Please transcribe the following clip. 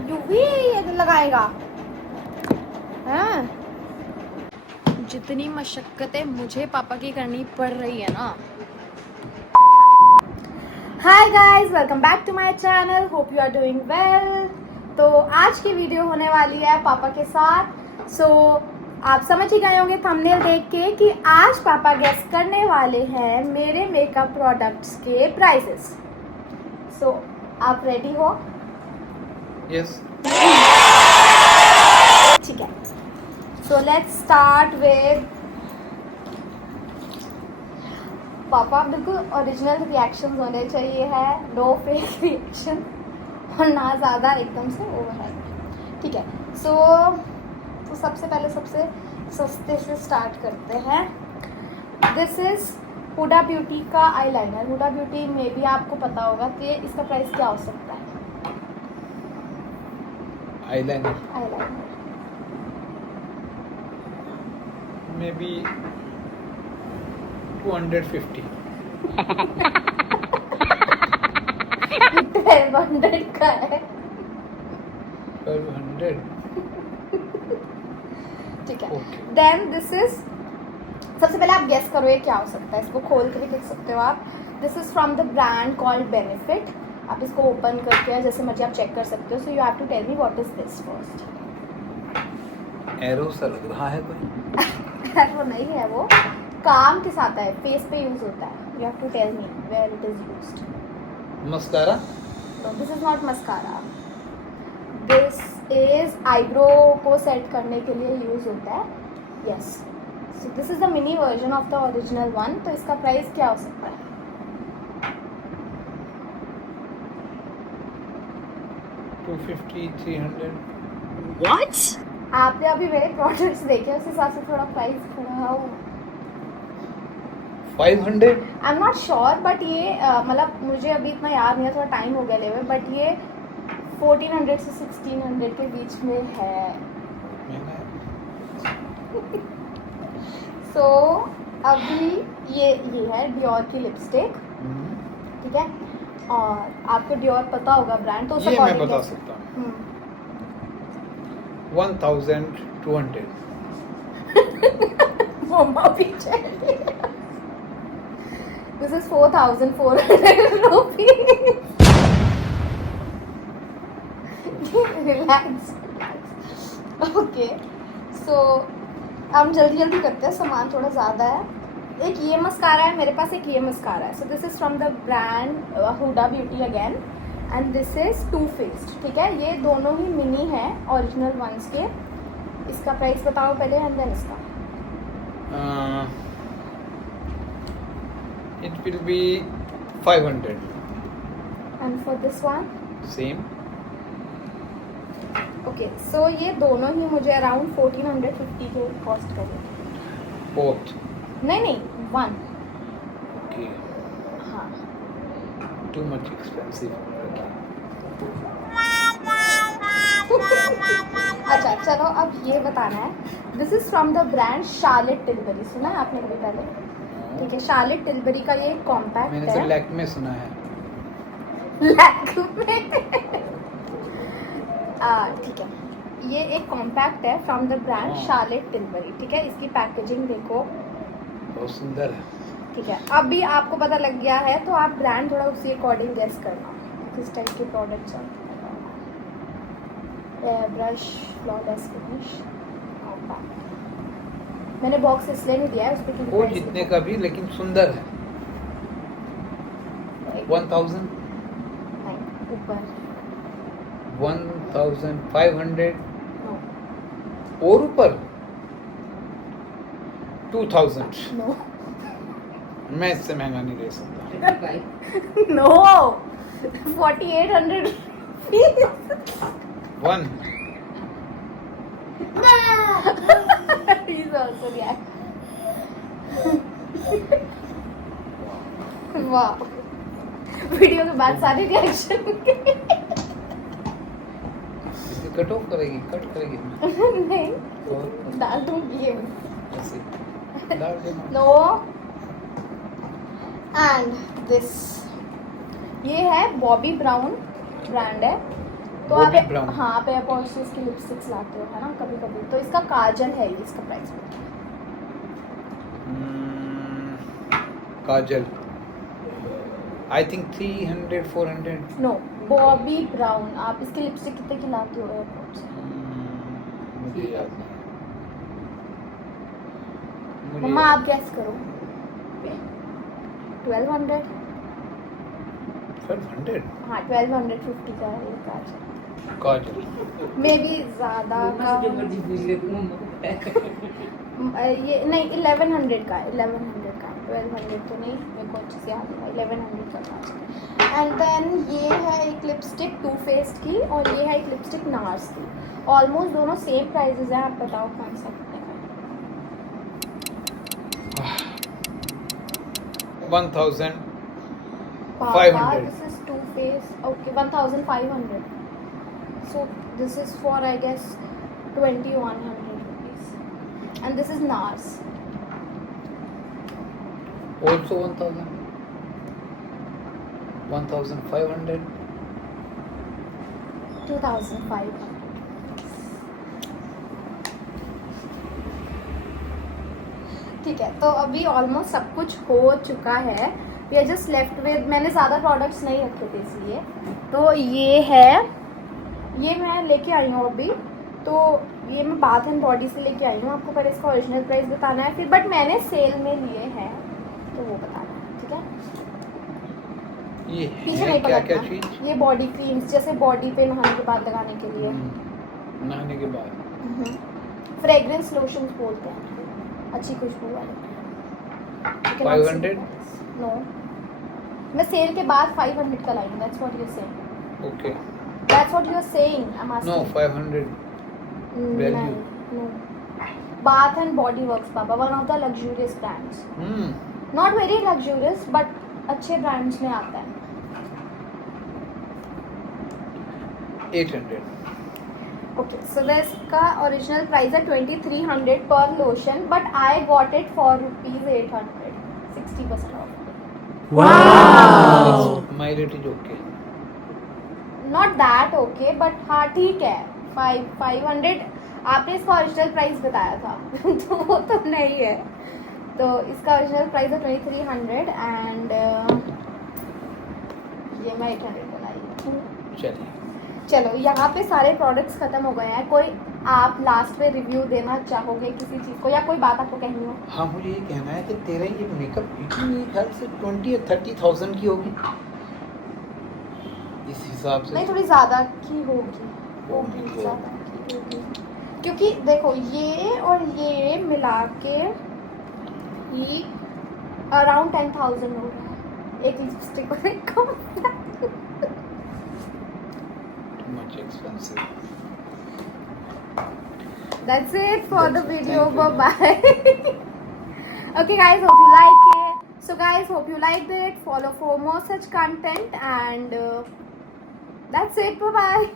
UV ये लगाएगा। हाँ, जितनी मशक्क़तें मुझे पापा की करनी पड़ रही है ना। Hi guys, welcome back to my channel, hope you are doing well. तो आज की वीडियो होने वाली है पापा के साथ। सो आप समझ ही गए होंगे थंबनेल देख के कि आज पापा गेस करने वाले हैं मेरे मेकअप प्रोडक्ट्स के प्राइसेस। सो आप रेडी हो? यस। ठीक है, सो लेट्स स्टार्ट विद पापा। बिल्कुल ओरिजिनल रिएक्शन होने चाहिए है, नो फेक रिएक्शन और ना ज़्यादा एकदम से ओवर है। ठीक है, तो सबसे पहले सबसे सस्ते से स्टार्ट करते हैं। दिस इज़ हुडा ब्यूटी का आईलाइनर। हुडा ब्यूटी में भी आपको पता होगा कि इसका प्राइस क्या हो सकता है। Eyeliner eyeliner may be 250। 1200 का है। 1200। ठीक है, Okay. देन दिस इज, सबसे पहले आप गेस करो ये क्या हो सकता है। इसको खोल के भी देख सकते हो आप। This is from the brand called benefit. आप इसको ओपन करके जैसे मर्जी आप चेक कर सकते हो। So you have to tell me what is this first. Arrow सा लग रहा है कोई। वो नहीं है, वो काम के साथ है, फेस पे यूज होता है। You have to tell me where it is used. Mascara. No, this is not mascara. This is eyebrow को सेट करने के लिए यूज होता है। Yes, so this is the mini version of the original one. तो इसका price क्या हो सकता है? 250, 300। What? आपने अभी मेरे प्रोडक्ट्स देखे, उस हिसाब से थोड़ा प्राइस थोड़ा 500। I am not sure, but ये मतलब मुझे अभी इतना याद नहीं है, थोड़ा टाइम हो गया ले हुए, बट ये 1400 से 1600 के बीच में है। महंगा है। सो अभी ये है डियोर की लिपस्टिक। ठीक है, और आपको डियोर पता होगा ब्रांड, तो उस ये मैं according बता guess- सकता हूँ। 1200। मम्मा भी चल। This is 4,400 rupees. Relax. Okay. So हम जल्दी जल्दी करते हैं, सामान थोड़ा ज़्यादा है। एक ये मस्कारा है मेरे पास, एक ये मस्कारा है। So this is from the brand Huda Beauty again, and this is Too Faced. ठीक है, ये दोनों ही मिनी हैं ओरिजिनल वंस के। इसका प्राइस बताओ पहले एंड देन इसका। It will be 500. And for this one Same. Okay, so ये दोनों ही मुझे अराउंड 1450 के कॉस्ट करेंगे। Both. नहीं, वन। Okay. हाँ, Too much expensive. अच्छा चलो अब ये बताना है। This is from the brand Charlotte Tilbury. सुना है आपने कभी पहले? ठीक है, शार्लेट टिलबरी का ये कॉम्पैक्ट मैंने है। तो लैक्मे सुना है। लैक्मे। ठीक है, ये एक कॉम्पैक्ट है फ्रॉम द ब्रांड हाँ। Charlotte Tilbury. ठीक है, इसकी पैकेजिंग देखो। बहुत सुंदर है। ठीक है, अभी आपको पता लग गया है, तो आप ब्रांड थोड़ा उसी अकॉर्डिंग गेस करना किस टाइप के प्रोडक्ट्स हैं। Brush, flawless finish. मैंने बॉक्स इसलिए नहीं दिया है उस पर क्योंकि वो price जितने लिखा का भी लेकिन सुंदर है। है। 1000, नहीं, ऊपर 1500 नो और ऊपर 2000। नो मैं इससे महंगा नहीं दे सकता। No 4800 One. He's also react. वाह, वीडियो के बाद सारे रिएक्शन इसे कट ऑफ करेगी, कट करेगी। नहीं और डाल दूंगी ये। ऐसे डाल देना। नो, एंड दिस, ये है बॉबी ब्राउन ब्रांड है। तो Bobbi आप Brown. हाँ आप एयरपोर्ट से इसकी लिपस्टिक्स लाते हो है ना कभी कभी, तो इसका काजल है ये, इसका price kajal I think 300 400. No Bobbi Brown. आप इसकी लिपस्टिक कितने की लाते हो एयरपोर्ट से? मुझे याद नहीं। मम्मा आप गैस करो। 1200। 1200 हाँ 1250 का है ये काजल, काजल. मे बी ज़्यादा का ये नहीं 1100 का है, 1100 का, 1200 तो नहीं, मेरे को अच्छे से याद है 1100 का काजल। एंड देन ये है एक लिपस्टिक टू फेस्ड की और ये है एक लिपस्टिक नार्स की। ऑलमोस्ट दोनों सेम प्राइजेज हैं, आप बताओ कौन सा कितने का है? 1500. Papa, 500. this is two faced. Okay, 1500. So this is for I guess 2100 rupees. And this is NARS. Also 1000. 1500. 2500. ठीक है, तो अभी ऑलमोस्ट सब कुछ हो चुका है। We are just left with, मैंने ज़्यादा प्रोडक्ट्स नहीं रखे थे इसलिए। तो ये है, ये मैं लेके आई हूँ अभी, तो ये मैं बाथ एंड बॉडी से लेके आई हूँ। आपको पर इसका ओरिजिनल प्राइस बताना है फिर, बट मैंने सेल में लिए हैं तो वो बताना है, ठीक है? ये पीछे है नहीं क्या क्या पलटना। चीज? ये बॉडी क्रीम्स, जैसे बॉडी पे नहाने के बाद लगाने के लिए। नहाने के बाद फ्रेग्रेंस लोशंस बोलते हैं, अच्छी खुशबू वाले। 500? नो, मैं सेल के बाद 500 का लाई हूँ। That's what you are saying. Okay. That's what you are saying. I'm asking. No, 500. value. No. Bath and Body Works, Baba, one of the luxurious brands. Not very luxurious, but अच्छे brands में आता है। 800. Okay, so this का original price है 2300 per lotion, but I got it for rupees 800, 60% off. Wow. My rate is okay. Not that okay, but हाँ ठीक है। 500 आपने इसका ओरिजिनल प्राइस बताया था तो वो तो नहीं है। तो इसका ओरिजिनल प्राइस है 2300 एंड ये मैं 800 का लाई हूँ। चलिए. चलो यहाँ पे सारे प्रोडक्ट्स खत्म हो गए हैं। कोई आप लास्ट में रिव्यू देना चाहोगे किसी चीज़ को, या कोई बात आपको कहनी हो? हाँ, मुझे ये कहना है कि तेरा ये मेकअप किट मेरे ख्याल से 20 या 30,000 की होगी इस हिसाब से. नहीं, थोड़ी ज़्यादा की होगी, होगी तो। ज़्यादा की होगी, क्योंकि देखो ये और ये मिला के ही अराउंड 10,000 हो रहा है एक लिपस्टिक और एक Too much expensive. That's it for the That's it. video. Thank you. Bye-bye. Okay guys, hope you like it. So guys, hope you liked it. Follow for more such content and that's it. Bye-bye.